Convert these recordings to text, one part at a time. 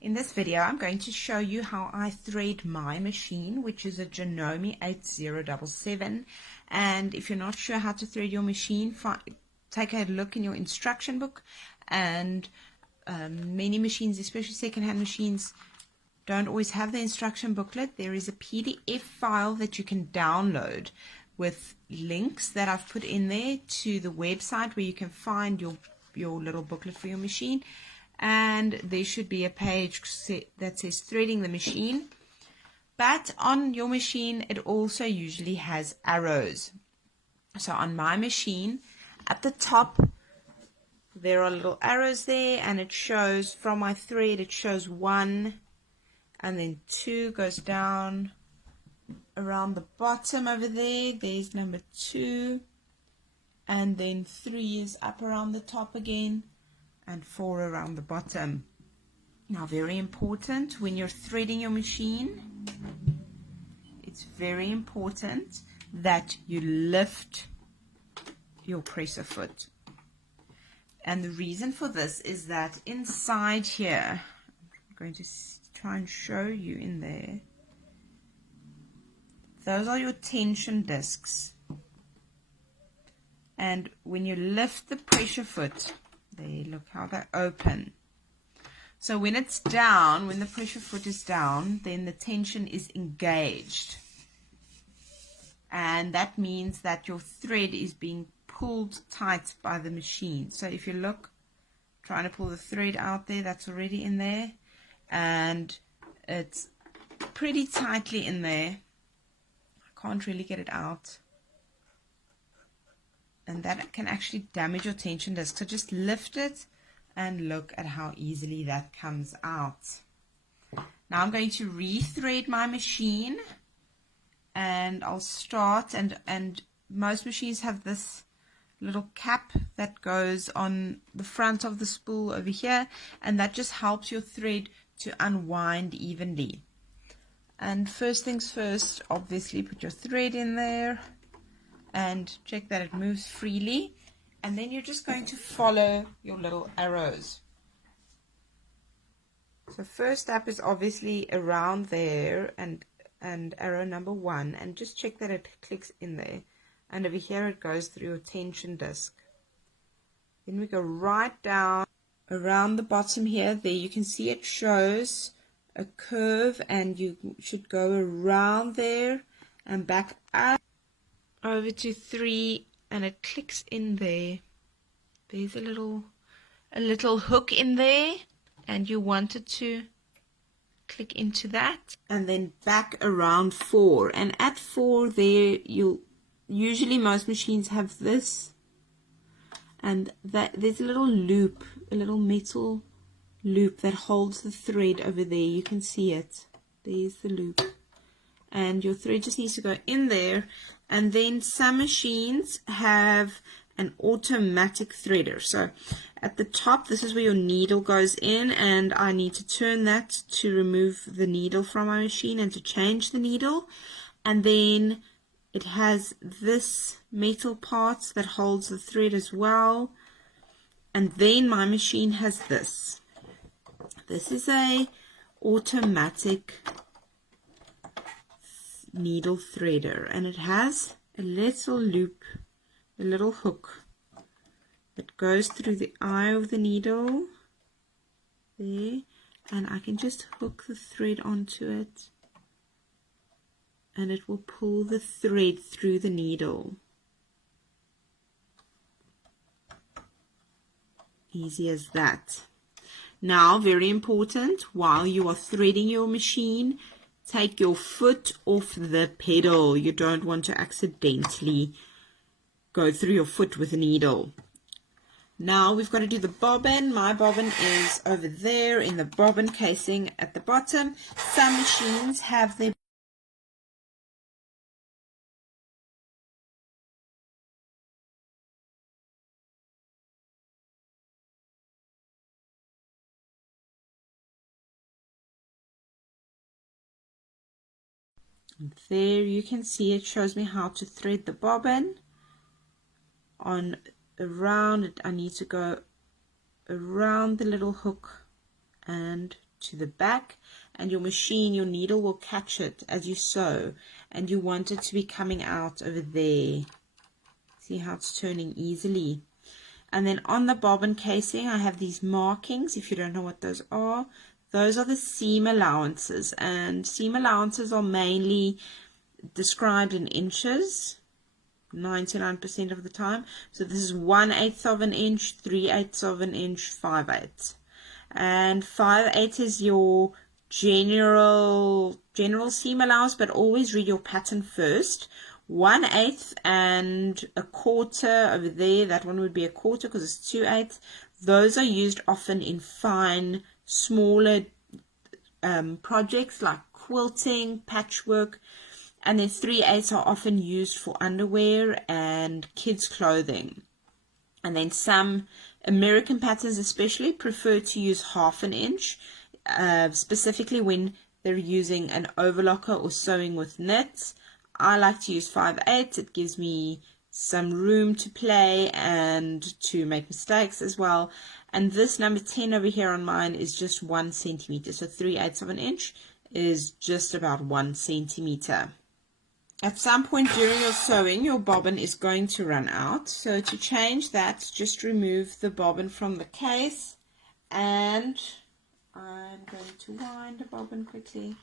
In this video, I'm going to show you how I thread my machine, which is a Janome 8077. And if you're not sure how to thread your machine, take a look in your instruction book. And many machines, especially second-hand machines, don't always have the instruction booklet. There is a PDF file that you can download with links that I've put in there to the website where you can find your little booklet for your machine. And there should be a page that says threading the machine. But on your machine, it also usually has arrows. So on my machine, at the top, there are little arrows there, and it shows from my thread, it shows 1, and then 2 goes down around the bottom over there. There's number 2, and then 3 is up around the top again, and 4 around the bottom. Now, very important when you're threading your machine, it's very important that you lift your presser foot. And the reason for this is that inside here, I'm going to try and show you in there, those are your tension discs. And when you lift the pressure foot, there, look how they open. So when it's down, when the pressure foot is down, then the tension is engaged. And that means that your thread is being pulled tight by the machine. So if you look, trying to pull the thread out there, that's already in there. And it's pretty tightly in there. I can't really get it out. And that can actually damage your tension disc. So just lift it and look at how easily that comes out. Now I'm going to rethread my machine, and I'll start, and most machines have this little cap that goes on the front of the spool over here, and that just helps your thread to unwind evenly. And first things first, obviously put your thread in there and check that it moves freely, and then you're just going to follow your little arrows. So first step is obviously around there and arrow number 1, and just check that it clicks in there, and over here it goes through your tension disc. Then we go right down around the bottom here. There you can see it shows a curve, and you should go around there and back up over to 3, and it clicks in there. There's a little hook in there, and you want it to click into that, and then back around 4. And at 4 there, usually most machines have this, and that there's a little loop, a little metal loop that holds the thread over there. You can see it. There's the loop, and your thread just needs to go in there. And then some machines have an automatic threader. So at the top, this is where your needle goes in, and I need to turn that to remove the needle from my machine and to change the needle. And then it has this metal part that holds the thread as well. And then my machine has this. This is a automatic needle threader, and it has a little loop, a little hook that goes through the eye of the needle there, and I can just hook the thread onto it, and it will pull the thread through the needle. Easy as that. Now, very important, while you are threading your machine, take your foot off the pedal. You don't want to accidentally go through your foot with a needle. Now we've got to do the bobbin. My bobbin is over there in the bobbin casing at the bottom. Some machines have their there you can see it shows me how to thread the bobbin. On around it, I need to go around the little hook and to the back, and your needle will catch it as you sew, and you want it to be coming out over there. See how it's turning easily. And then on the bobbin casing, I have these markings. If you don't know what those are the seam allowances, and seam allowances are mainly described in inches 99% of the time. So this is 1/8 of an inch, 3/8 of an inch, 5/8, and 5/8 is your general seam allowance, but always read your pattern first. 1/8 and 1/4 over there, that one would be 1/4 because it's 2/8. Those are used often in fine, smaller projects like quilting, patchwork, and then 3/8 are often used for underwear and kids clothing. And then some American patterns especially prefer to use 1/2 an inch, specifically when they're using an overlocker or sewing with knits. I like to use 5/8. It gives me some room to play and to make mistakes as well. And this number 10 over here on mine is just 1 centimeter. So 3/8 of an inch is just about 1 centimeter. At some point during your sewing, your bobbin is going to run out. So to change that, just remove the bobbin from the case, and I'm going to wind the bobbin quickly.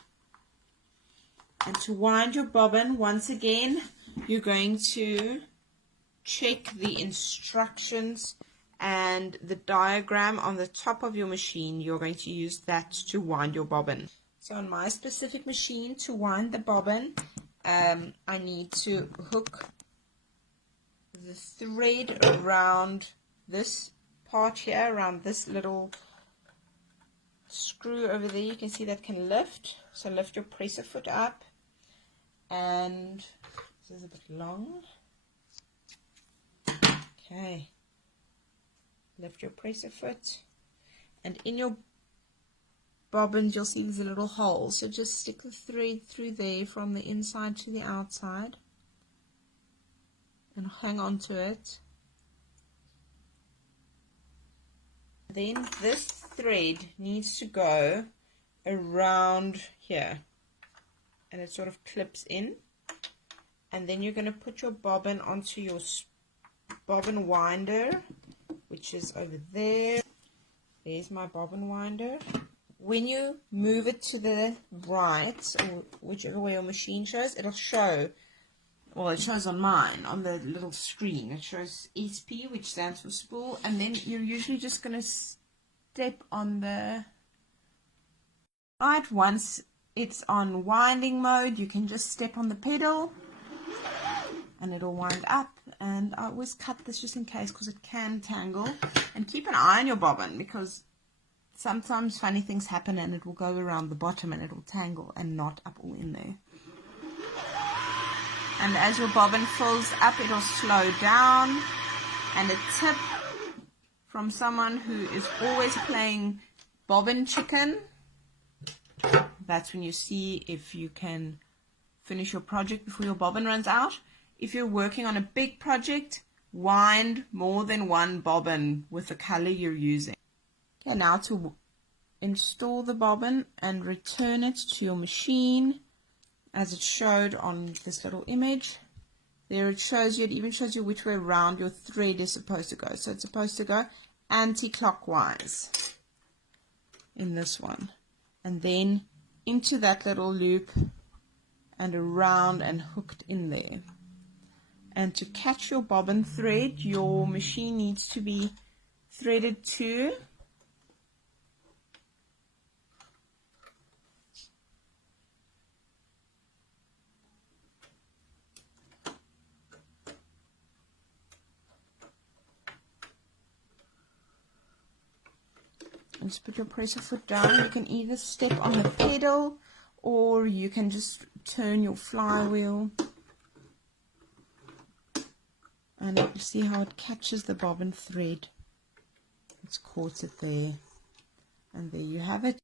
And to wind your bobbin, once again, you're going to check the instructions and the diagram on the top of your machine. You're going to use that to wind your bobbin. So on my specific machine, to wind the bobbin, I need to hook the thread around this part here, around this little screw over there. You can see that can lift. So lift your presser foot up, and this is a bit long. Okay, lift your presser foot, and in your bobbins you'll see there's a little hole, so just stick the thread through there from the inside to the outside and hang on to it. Then this thread needs to go around here, and it sort of clips in, and then you're going to put your bobbin onto your bobbin winder, which is over there. There's my bobbin winder. When you move it to the right, or whichever way your machine shows, it'll show, well, it shows on mine, on the little screen, it shows SP, which stands for spool, and then you're usually just going to step on the right. Once it's on winding mode, you can just step on the pedal, and it'll wind up. And I always cut this just in case, because it can tangle. And keep an eye on your bobbin, because sometimes funny things happen and it will go around the bottom and it will tangle and knot up all in there. And as your bobbin fills up, it'll slow down. And a tip from someone who is always playing bobbin chicken, that's when you see if you can finish your project before your bobbin runs out. If you're working on a big project, wind more than one bobbin with the color you're using. Okay, now to install the bobbin and return it to your machine as it showed on this little image. There it shows you, it even shows you which way around your thread is supposed to go. So it's supposed to go anti-clockwise in this one. And then into that little loop and around and hooked in there. And to catch your bobbin thread, your machine needs to be threaded to and just put your presser foot down. You can either step on the pedal or you can just turn your flywheel, and you see how it catches the bobbin thread. It's caught it there, and there you have it.